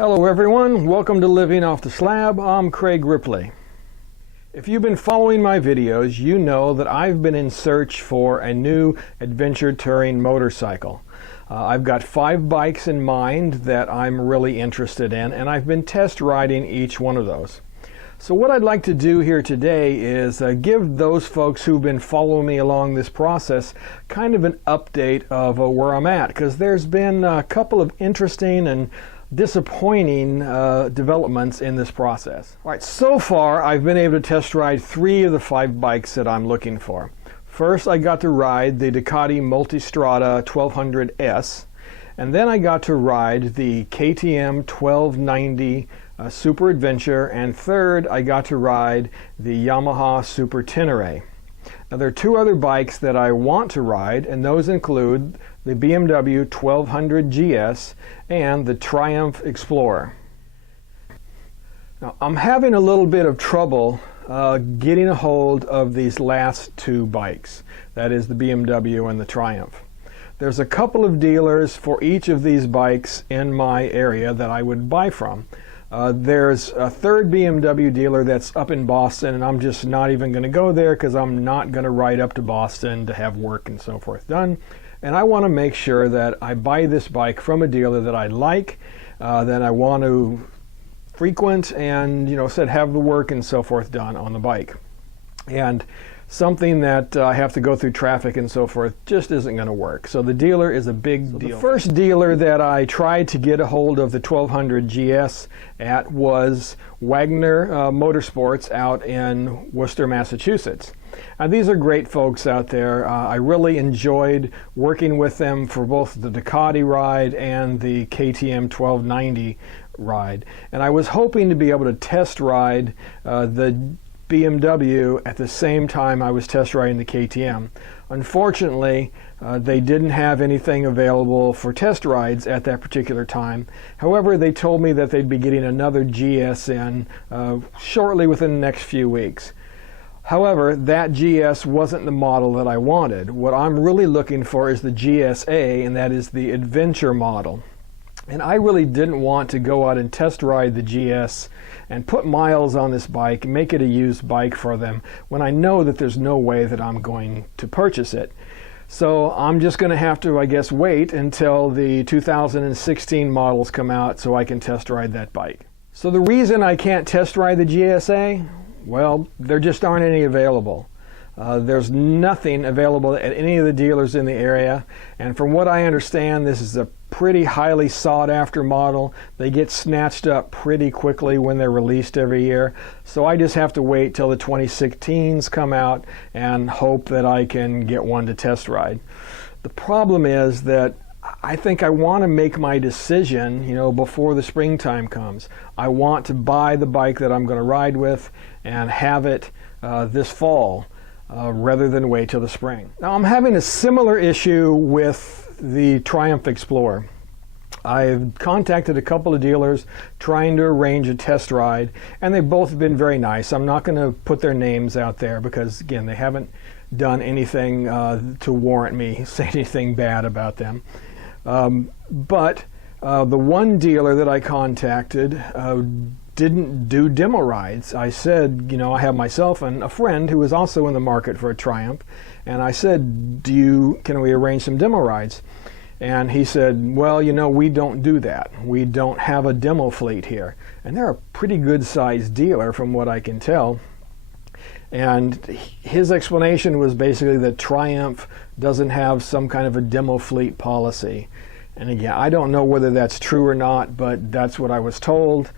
Hello everyone, welcome to Living Off the Slab. I'm Craig Ripley. If you've been following my videos, you know that I've been in search for a new adventure touring motorcycle. I've got 5 bikes in mind that I'm really interested in, and I've been test riding each one of those. So what I'd like to do here today is give those folks who've been following me along this process kind of an update of where I'm at, because there's been a couple of interesting and disappointing developments in this process. All right, so far I've been able to test ride 3 of the 5 bikes that I'm looking for. First, I got to ride the Ducati Multistrada 1200S, and then I got to ride the KTM 1290 Super Adventure, and third, I got to ride the Yamaha Super Tenere. Now, there are 2 other bikes that I want to ride, and those include the BMW 1200 GS and the Triumph Explorer. Now, I'm having a little bit of trouble getting a hold of these last 2 bikes, that is the BMW and the Triumph. There's a couple of dealers for each of these bikes in my area that I would buy from. There's a third BMW dealer that's up in Boston, and I'm just not even going to go there because I'm not going to ride up to Boston to have work and so forth done. And I want to make sure that I buy this bike from a dealer that I like, that I want to frequent, and have the work and so forth done on the bike. And something that I have to go through traffic and so forth just isn't going to work. So the dealer is a big deal. The first dealer that I tried to get a hold of the 1200 GS at was Wagner Motorsports out in Worcester, Massachusetts. Now, these are great folks out there. I really enjoyed working with them for both the Ducati ride and the KTM 1290 ride. And I was hoping to be able to test ride the BMW at the same time I was test riding the KTM. Unfortunately, they didn't have anything available for test rides at that particular time. However, they told me that they'd be getting another GS in shortly within the next few weeks. However, that GS wasn't the model that I wanted. What I'm really looking for is the GSA, and that is the adventure model. And I really didn't want to go out and test ride the GS and put miles on this bike and make it a used bike for them when I know that there's no way that I'm going to purchase it. So I'm just going to have to, I guess, wait until the 2016 models come out so I can test ride that bike. So the reason I can't test ride the GSA, well, there just aren't any available. There's nothing available at any of the dealers in the area, and from what I understand, this is a pretty highly sought after model. They get snatched up pretty quickly when they're released every year, so I just have to wait till the 2016s come out and hope that I can get one to test ride. The problem is that I think I want to make my decision, before the springtime comes. I want to buy the bike that I'm going to ride with and have it this fall. Rather than wait till the spring. Now, I'm having a similar issue with the Triumph Explorer. I've contacted a couple of dealers trying to arrange a test ride, and they've both been very nice. I'm not going to put their names out there because, again, they haven't done anything to warrant me saying anything bad about them. But the one dealer that I contacted didn't do demo rides. I said, I have myself and a friend who is also in the market for a Triumph, and I said, can we arrange some demo rides? And he said, well, we don't do that. We don't have a demo fleet here. And they're a pretty good sized dealer from what I can tell. And his explanation was basically that Triumph doesn't have some kind of a demo fleet policy. And again, I don't know whether that's true or not, but that's what I was told.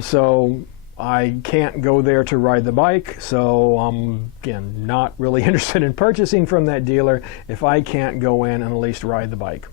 So I can't go there to ride the bike, so I'm, again, not really interested in purchasing from that dealer if I can't go in and at least ride the bike.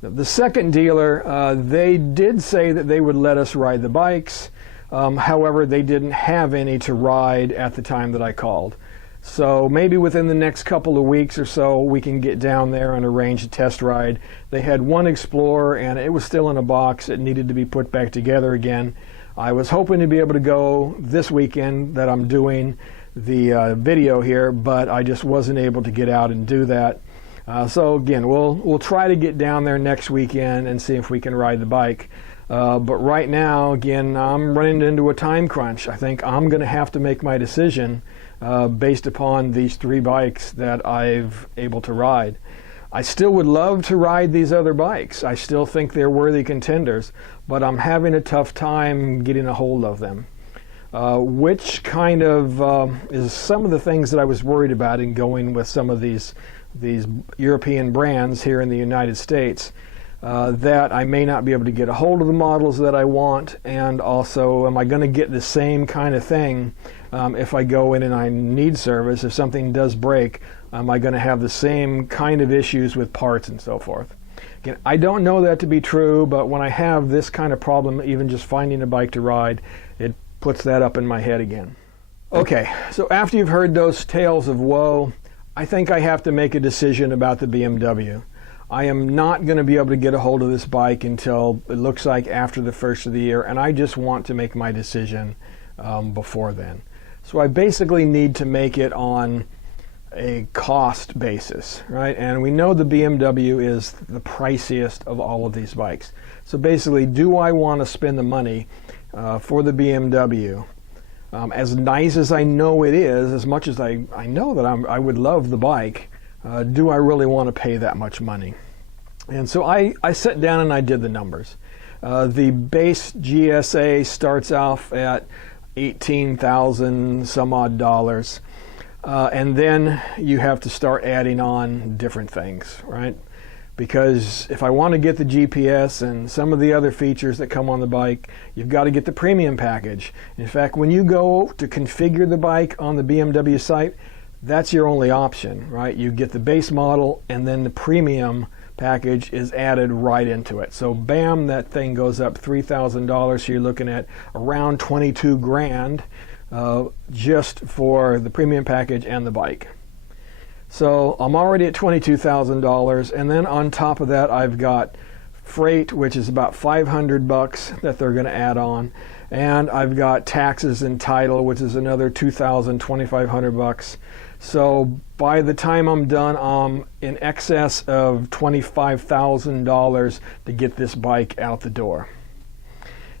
The second dealer, they did say that they would let us ride the bikes. However, they didn't have any to ride at the time that I called. So maybe within the next couple of weeks or so, we can get down there and arrange a test ride. They had one Explorer, and it was still in a box. It needed to be put back together again. I was hoping to be able to go this weekend that I'm doing the video here, but I just wasn't able to get out and do that. So again, we'll try to get down there next weekend and see if we can ride the bike. But right now, again, I'm running into a time crunch. I think I'm going to have to make my decision based upon these 3 bikes that I've able to ride. I still would love to ride these other bikes. I still think they're worthy contenders, but I'm having a tough time getting a hold of them. Which kind of is some of the things that I was worried about in going with some of these European brands here in the United States. That I may not be able to get a hold of the models that I want, and also am I going to get the same kind of thing if I go in and I need service. If something does break, am I going to have the same kind of issues with parts and so forth? Again, I don't know that to be true, but when I have this kind of problem, even just finding a bike to ride, it puts that up in my head again. Okay, so after you've heard those tales of woe, I think I have to make a decision about the BMW. I am not going to be able to get a hold of this bike until it looks like after the first of the year, and I just want to make my decision before then. So I basically need to make it on a cost basis, right? And we know the BMW is the priciest of all of these bikes. So basically, do I want to spend the money for the BMW? As nice as I know it is, as much as I know that I would love the bike, do I really want to pay that much money? And so I sat down and I did the numbers. The base GSA starts off at $18,000 some odd dollars. And then you have to start adding on different things, right? Because if I want to get the GPS and some of the other features that come on the bike, you've got to get the premium package. In fact, when you go to configure the bike on the BMW site, that's your only option, right? You get the base model and then the premium package is added right into it. So bam, that thing goes up $3,000. So you're looking at around 22 grand just for the premium package and the bike. So I'm already at $22,000, and then on top of that I've got freight, which is about $500 that they're going to add on, and I've got taxes and title, which is another $2,000, $2,500. So by the time I'm done, I'm in excess of $25,000 to get this bike out the door.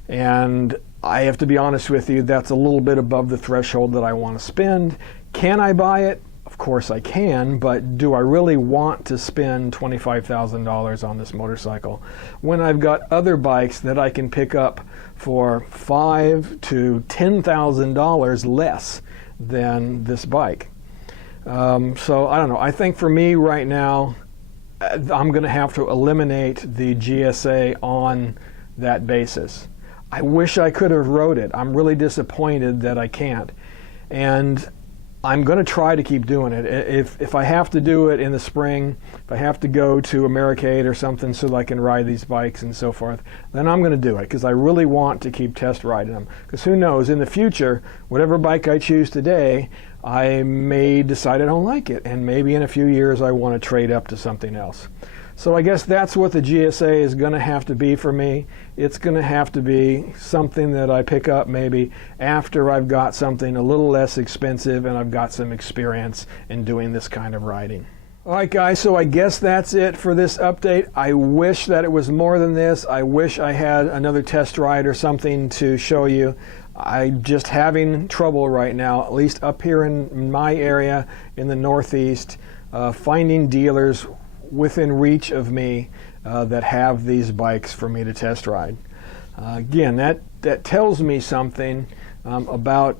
And I have to be honest with you, that's a little bit above the threshold that I want to spend. Can I buy it? Of course I can, but do I really want to spend $25,000 on this motorcycle when I've got other bikes that I can pick up for $5,000 to $10,000 less than this bike? So I don't know. I think for me right now, I'm going to have to eliminate the GSA on that basis. I wish I could have rode it. I'm really disappointed that I can't. And I'm going to try to keep doing it. If I have to do it in the spring, if I have to go to Americade or something so that I can ride these bikes and so forth, then I'm going to do it because I really want to keep test riding them. Because who knows, in the future, whatever bike I choose today, I may decide I don't like it. And maybe in a few years I want to trade up to something else. So I guess that's what the GSA is going to have to be for me. It's going to have to be something that I pick up maybe after I've got something a little less expensive and I've got some experience in doing this kind of riding. All right, guys, so I guess that's it for this update. I wish that it was more than this. I wish I had another test ride or something to show you. I'm just having trouble right now, at least up here in my area in the Northeast, finding dealers within reach of me that have these bikes for me to test ride. Again, that tells me something about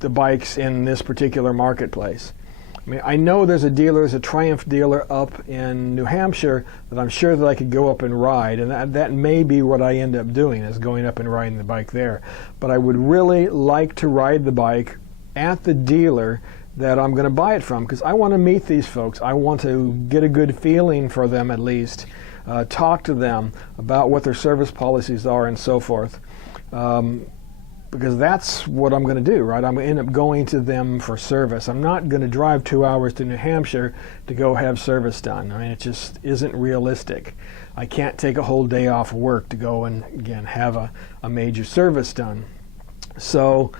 the bikes in this particular marketplace. I mean, I know there's a Triumph dealer up in New Hampshire that I'm sure that I could go up and ride, and that may be what I end up doing, is going up and riding the bike there. But I would really like to ride the bike at the dealer that I'm going to buy it from, because I want to meet these folks. I want to get a good feeling for them, at least, talk to them about what their service policies are and so forth, because that's what I'm going to do, right? I'm going to end up going to them for service. I'm not going to drive 2 hours to New Hampshire to go have service done. I mean, it just isn't realistic. I can't take a whole day off work to go and, again, have a major service done. So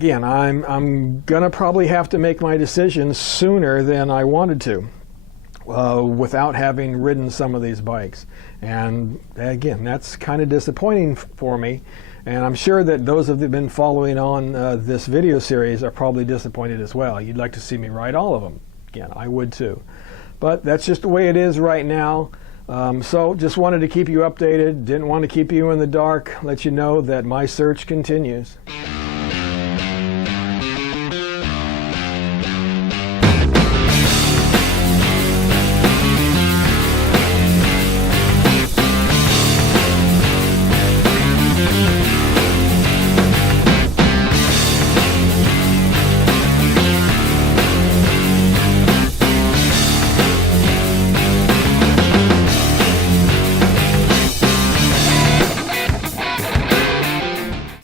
again, I'm going to probably have to make my decision sooner than I wanted to. without having ridden some of these bikes. And again, that's kind of disappointing for me. And I'm sure that those of you have been following on this video series are probably disappointed as well. You'd like to see me ride all of them. Again, I would too. But that's just the way it is right now. So just wanted to keep you updated. Didn't want to keep you in the dark. Let you know that my search continues.